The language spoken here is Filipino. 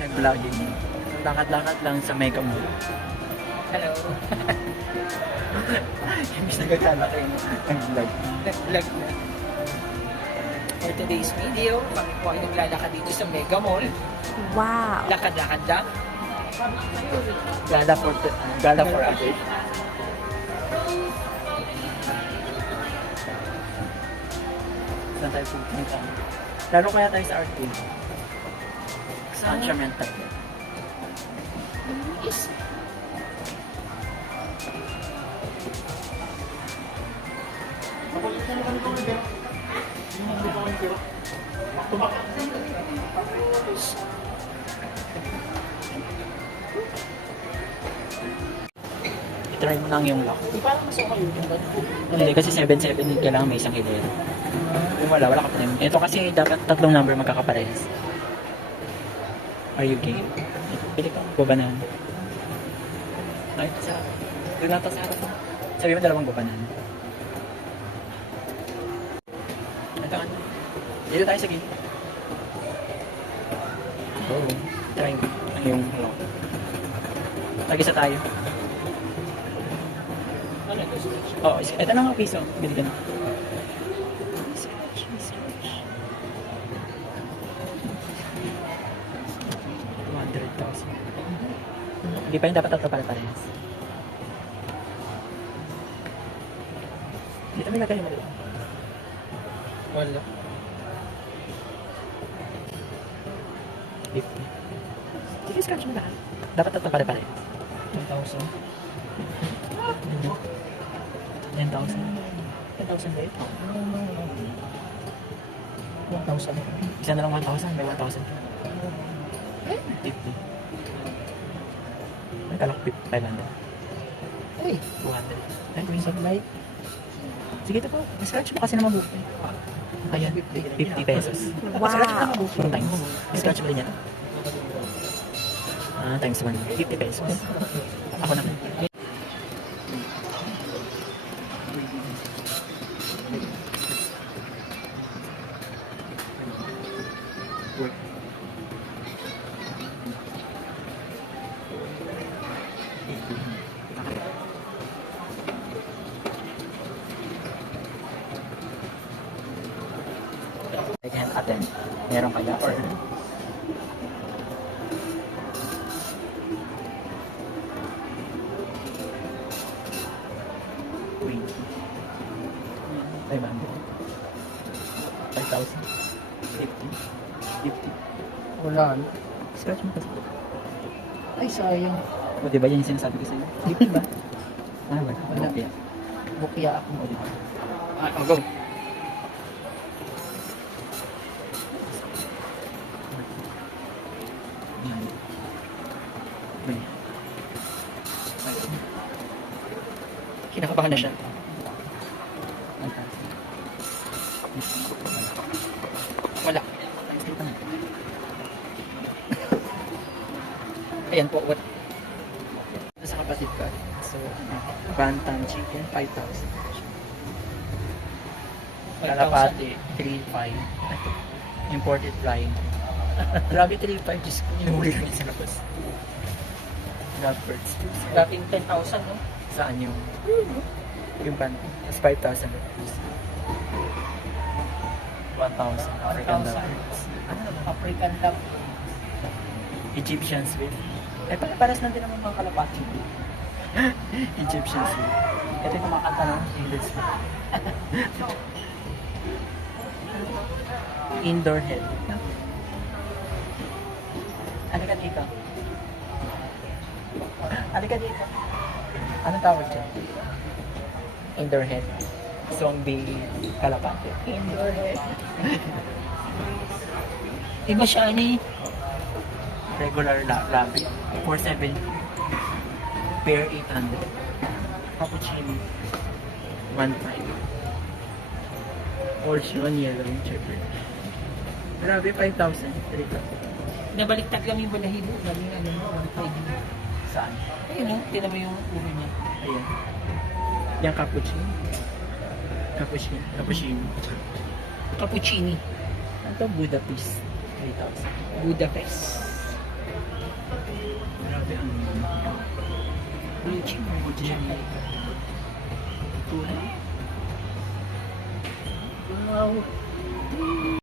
Nag-vlogging. Lakad-lakad lang sa Mega Mall. Hello. Imbis na naglalaki yung nag-vlog. Nag-vlog na. For today's video, kami po ay naglalakad dito sa Mega Mall. Wow. Lakad-lakad lang. Gala for others. Saan tayo pupunta? Lalo kaya tayo sa arcade. Saan siya mental? Yes. I-try mo lang yung lock. Di parang mas okay yun. Hindi, kasi 7-7 kailangan may isang hilera. Yung wala ka pa rin. Ito kasi dapat tatlong number magkakaparehas. Are you game? Pili ka, babanan. Ay, ito sa harap. Doon lang ito sa harap. Sabi mo dalawang babanan. Ito ano? Dito tayo sa game. Oo. Try mo. Ano yung lock? Tag-isa tayo. Ano ito? Oo, ito na nga piso. Bili ka na. Hindi pa yun dapat tatlo pare-parehas. Dito may lagay yung malila. Wala. 50. Sige, scratch mo lahat. Dapat tatlo pare-parehas. 1,000. 10,000. 10,000 ba ito? 1,000. Isa na lang 1,000. May 1,000. 50. May kalak 500. Uy, 200. Ay, may sunlight. sige ito po. Scratch mo kasi naman buko. Ayan, 50 pesos. Wow. Scratch mo naman buko. Times. Scratch mo din yan. Times 1. 50 pesos. Ako naman. I can't attend. Meron kaya or wait. 500. 5,000. 50. 50. Wala. Scratch mo kasi. Ay, sayang. O diba yan yung sinasabi ko sa'yo? 50 ba? Wala. Wala. Okay. Bukya ako. O diba? Go. Yan. Wait. Kinakabahan na siya. Wala. Ayan po, what? Sa kapatid ko. So, bantam chicken, 5,000. Kalapati, 3,500. Imported flying. Grabe 3,500. Diyos ko, inuhuli kami sa labas. Lovebirds. Dating 10,000, no? Saan yung? Yung bantam. Tapos 5,000 rupees. 1,000. African 1,000. lovebirds. Ano naman? African love. Egyptian sweet. Paras na din naman mga kalapati. Egyptian sweet. Ito yung kumakanta ng English sweet. Indoor head. Halika dito. Halika dito. Anong tawag dyan? Indoor head. Zombie kalapati. Indoor head. Iba siya ni Regular rabbit. 470. Pair 800. Cappuccino. 1.5. Portion yellow shepherd. Grabe, 5,000. 3,000. nabaliktad lang yung balahibo. Galing ano mo, 1.5. Saan? Ayun, no? Tinan mo yung ulo niya. Ayan. Yung cappuccino. Cappuccino. Cappuccino. Cappuccini. Ano to? Budapest. 3,000. Budapest. Wow.